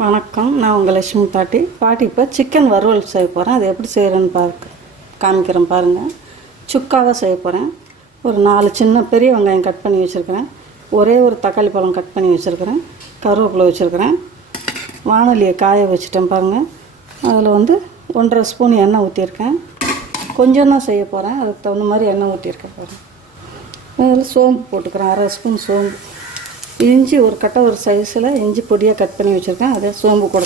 வணக்கம். நான் உங்கள் லட்சுமி பாட்டி. பாட்டி இப்போ சிக்கன் வறுவல் செய்ய போகிறேன் அது எப்படி செய்கிறேன்னு பார்க்க காமிக்கிறேன் பாருங்கள் சுக்காவாக செய்ய போகிறேன் ஒரு நாலு சின்ன பெரிய வெங்காயம் கட் பண்ணி வச்சுருக்கிறேன். ஒரே ஒரு தக்காளி பழம் கட் பண்ணி வச்சுருக்கிறேன். கருவேப்பிலை வச்சுருக்கிறேன். வானொலியை காய வச்சுட்டேன் பாருங்கள் அதில் வந்து ஒன்றரை ஸ்பூன் எண்ணெய் ஊற்றிருக்கேன் கொஞ்சம் தான் செய்ய போகிறேன் அதுக்கு தகுந்த மாதிரி எண்ணெய் ஊற்றியிருக்கேன் பாருங்கள் அதில் சோம்பு போட்டுக்கிறேன். அரை ஸ்பூன் சோம்பு. இஞ்சி ஒரு கட்டை ஒரு சைஸில் இஞ்சி பொடியாக கட் பண்ணி வச்சுருக்கேன். அதே சோம்பு கூட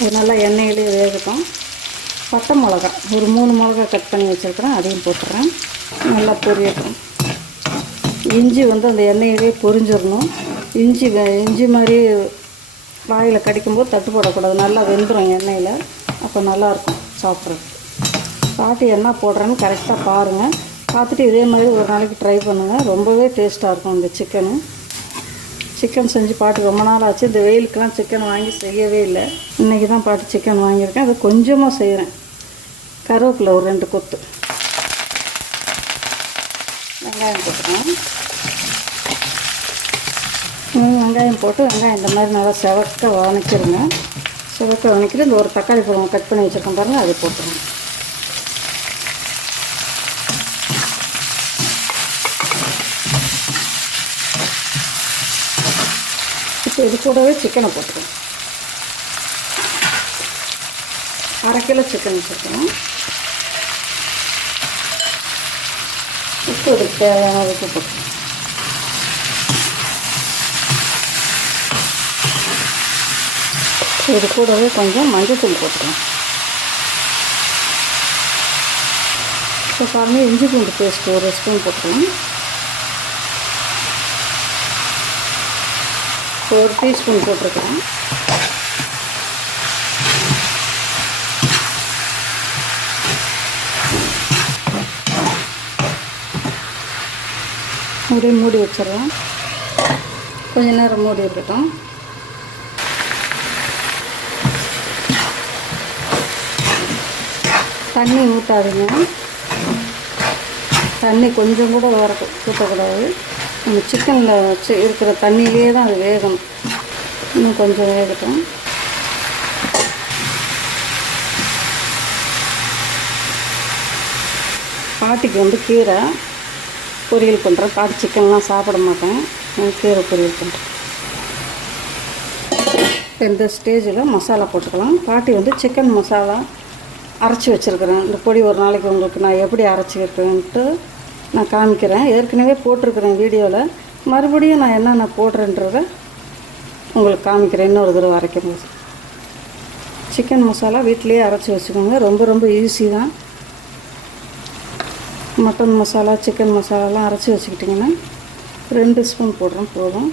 அது நல்லா எண்ணெயிலே வேகட்டும். பட்டை மிளகா ஒரு மூணு மிளகா கட் பண்ணி வச்சுருக்கிறேன். அதையும் போட்டுறேன். நல்லா பொரியட்டும். இஞ்சி வந்து அந்த எண்ணெயிலே பொரிஞ்சிடணும். இஞ்சி வே- இஞ்சி மாதிரி வாயில் கடிக்கும்போது தட்டுப்படக்கூடாது நல்லா வெந்துடும் எண்ணெயில். அப்போ நல்லாயிருக்கும் சாப்பிட்றதுக்கு. பாட்டி என்ன போடுறேன்னு கரெக்டாக பாருங்கள் பார்த்துட்டு இதே மாதிரி ஒரு நாளைக்கு ட்ரை பண்ணுங்கள் ரொம்பவே டேஸ்ட்டாக இருக்கும் இந்த சிக்கனு சிக்கன் செஞ்சு பாட்டு ரொம்ப நாள் ஆச்சு. இந்த வெயிலுக்கெலாம் சிக்கன் வாங்கி செய்யவே இல்லை. இன்றைக்கி தான் பாட்டு சிக்கன் வாங்கியிருக்கேன். அது கொஞ்சமாக செய்கிறேன் கருவேப்பில் ஒரு ரெண்டு கொத்து. வெங்காயம் போட்டுக்கிறேன் வெங்காயம் போட்டு வெங்காயம் இந்த மாதிரி நல்லா செவக்க வதக்கிடுங்க செவக்க வதக்கிட்டு இந்த ஒரு தக்காளி பழம் கட் பண்ணி வச்சுருக்கேன் பாருங்கள் அது போட்டுருங்க இப்போ இது கூடவே சிக்கனை போட்டுருவோம் அரை கிலோ சிக்கன் வச்சுருக்கோம் உப்பு இதுக்கு தேவையான உப்பு போட்டுக்கலாம் இது கூடவே கொஞ்சம் மஞ்சத்தூள் போட்டுக்கலாம் இப்போ பாருங்கள் இஞ்சி பூண்டு பேஸ்ட் ஒரு ஸ்பூன் போட்டுக்கலாம் ஒரு டீஸ்பூன் போட்டிருக்கேன் அப்படியே மூடி வச்சிடலாம் கொஞ்ச நேரம் மூடி இருக்கட்டும் தண்ணி ஊற்றாதீங்க தண்ணி கொஞ்சம் கூட வர ஊற்றக்கூடாது நம்ம சிக்கனில் வச்சு இருக்கிற தண்ணியிலே தான் அது வேகணும். இன்னும் கொஞ்சம் வேகட்டும் பாட்டிக்கு வந்து கீரை பொரியல் பண்ணுறேன் பாட்டி சிக்கன்லாம் சாப்பிட மாட்டேன். கீரை பொரியல் பண்ணுறேன் இந்த ஸ்டேஜில் மசாலா போட்டுக்கலாம். பாட்டி வந்து சிக்கன் மசாலா அரைச்சி வச்சுருக்கிறேன். இந்த பொடி ஒரு நாளைக்கு உங்களுக்கு நான் எப்படி அரைச்சிருக்கேன்ட்டு நான் காமிக்கிறேன். ஏற்கனவே போட்டிருக்கிறேன் வீடியோவில் மறுபடியும் நான் என்னென்ன போடுறேன்றத உங்களுக்கு காமிக்கிறேன். இன்னொரு தடவை அரைக்கும் போது. சிக்கன் மசாலா வீட்டிலேயே அரைச்சி வச்சுக்கோங்க. ரொம்ப ரொம்ப ஈஸி தான். மட்டன் மசாலா சிக்கன் மசாலாலாம் அரைச்சி வச்சுக்கிட்டிங்கன்னா ரெண்டு ஸ்பூன் போடுறோம் போதும்.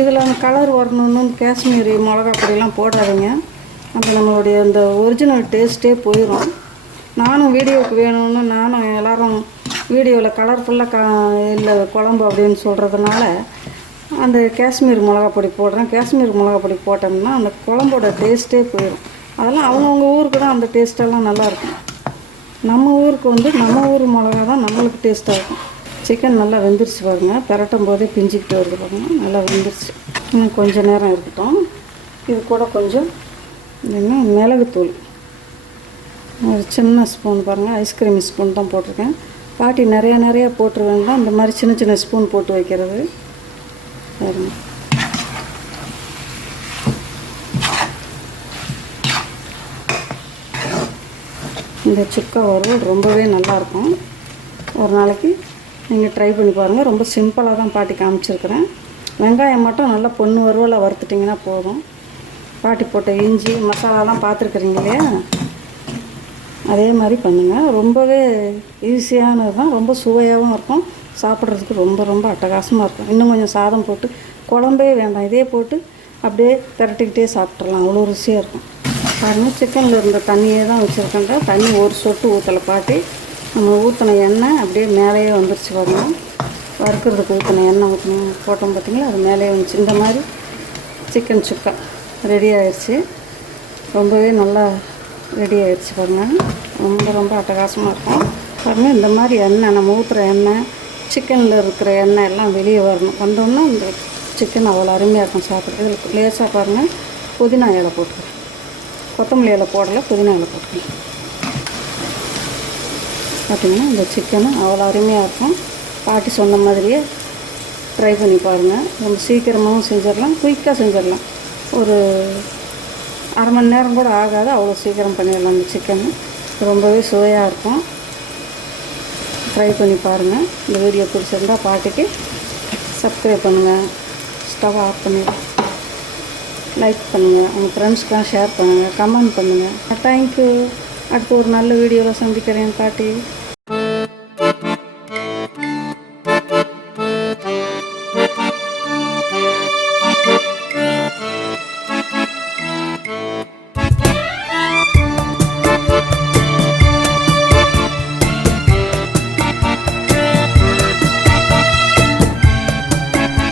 இதில் அந்த கலர் வரணும்னு காஷ்மீரி மிளகா பொடியெல்லாம் போடாதீங்க. அப்போ நம்மளுடைய அந்த ஒரிஜினல் டேஸ்ட்டே போயிடும் நானும் வீடியோவுக்கு வேணும்னு நானும் எல்லோரும் வீடியோவில் கலர்ஃபுல்லாக க இல்லை குழம்பு அப்படின்னு சொல்கிறதுனால அந்த காஷ்மீர் மிளகா பொடி போடுறேன். காஷ்மீர் மிளகா பொடி போட்டோம்னா அந்த குழம்போட டேஸ்ட்டே போயிடும் அதெல்லாம் அவங்கவுங்க ஊருக்கு தான் அந்த டேஸ்ட்டெல்லாம் நல்லாயிருக்கும் நம்ம ஊருக்கு வந்து நம்ம ஊர் மிளகா தான் நம்மளுக்கு டேஸ்ட்டாக இருக்கும். சிக்கன் நல்லா வெந்துருச்சு பாருங்க. பிரட்டும் போதே பிஞ்சிக்கிட்டு வருது பாருங்கள் நல்லா வெந்துருச்சு. இன்னும் கொஞ்சம் நேரம் இருக்கட்டும். இது கூட கொஞ்சம் என்ன மிளகுத்தூள். ஒரு சின்ன ஸ்பூன் பாருங்கள் ஐஸ்கிரீம் ஸ்பூன் தான் போட்டிருக்கேன். பாட்டி நிறையா நிறையா போட்டுருவேன் இந்த மாதிரி சின்ன சின்ன ஸ்பூன் போட்டு வைக்கிறது. பாருங்கள் இந்த சுக்கா வறுவல் ரொம்பவே நல்லாயிருக்கும் ஒரு நாளைக்கு நீங்கள் ட்ரை பண்ணி பாருங்கள் ரொம்ப சிம்பிளாக தான் பாட்டி காமிச்சிருக்கிறேன். வெங்காயம் மட்டும் நல்லா பொண்ணு வறுவலாக வறுத்துட்டிங்கன்னா போதும். பாட்டி போட்ட இஞ்சி மசாலாலாம் பார்த்துருக்குறீங்க இல்லையா? அதே மாதிரி பண்ணுங்கள் ரொம்பவே ஈஸியானது தான். ரொம்ப சுவையாகவும் இருக்கும். சாப்பிட்றதுக்கு ரொம்ப ரொம்ப அட்டகாசமாக இருக்கும். இன்னும் கொஞ்சம் சாதம் போட்டு குழம்பே வேண்டாம். இதே போட்டு அப்படியே திரட்டிக்கிட்டே சாப்பிட்றலாம் அவ்வளோ ருசியாக இருக்கும். பாருங்கள் சிக்கனில் இருந்த தண்ணியே தான் வச்சுருக்கேங்க. தண்ணி ஒரு சொட்டு ஊற்றலை பாட்டி. நம்ம ஊற்றின எண்ணெய் அப்படியே மேலேயே வந்துருச்சு பாருங்க. வறுக்கிறதுக்கு ஊற்றின எண்ணெய் ஊற்றின போட்டோம் பார்த்தீங்களா? அது மேலேயே வந்துச்சு. இந்த மாதிரி சிக்கன் சுக்கா ரெடி ஆயிடுச்சு ரொம்பவே நல்லா ரெடி ஆயிடுச்சு பாருங்கள் ரொம்ப ரொம்ப அட்டகாசமாக இருக்கும். பாருங்கள் இந்த மாதிரி எண்ணெய் நம்ம ஊற்றுற எண்ணெய் சிக்கனில் இருக்கிற எண்ணெய் எல்லாம் வெளியே வரணும். வந்தோன்னா இந்த சிக்கன் அவ்வளோ அருமையாக இருக்கும் சாப்பிட்றது இதில் லேசாக பாருங்கள் புதினா இலை போட்டுருக்கேன் கொத்தமல்லி இலை போடலை புதினா இலை போட்டுக்கலாம் பார்த்திங்கன்னா இந்த சிக்கனும் அவ்வளோ அருமையாக இருக்கும். பாட்டி சொன்ன மாதிரியே ட்ரை பண்ணி பாருங்கள் ரொம்ப சீக்கிரமாகவும் செஞ்சிடலாம் குயிக்காக செஞ்சிடலாம். ஒரு அரை மணி நேரம் கூட ஆகாது அவ்வளோ சீக்கிரம் பண்ணிடலாம் இந்த சிக்கன். ரொம்பவே சுவையாக இருக்கும். ட்ரை பண்ணி பாருங்கள் இந்த வீடியோ பிடிச்சிருந்தால் பாட்டிக்கு சப்ஸ்கிரைப் பண்ணுங்கள் ஸ்டவ் ஆஃப் பண்ணி லைக் பண்ணுங்கள் உங்கள் ஃப்ரெண்ட்ஸ்க்கெலாம் ஷேர் பண்ணுங்கள் கமெண்ட் பண்ணுங்கள் தேங்க்யூ அடுத்து ஒரு நல்ல வீடியோவில் சந்திக்கிறேன் பாட்டி.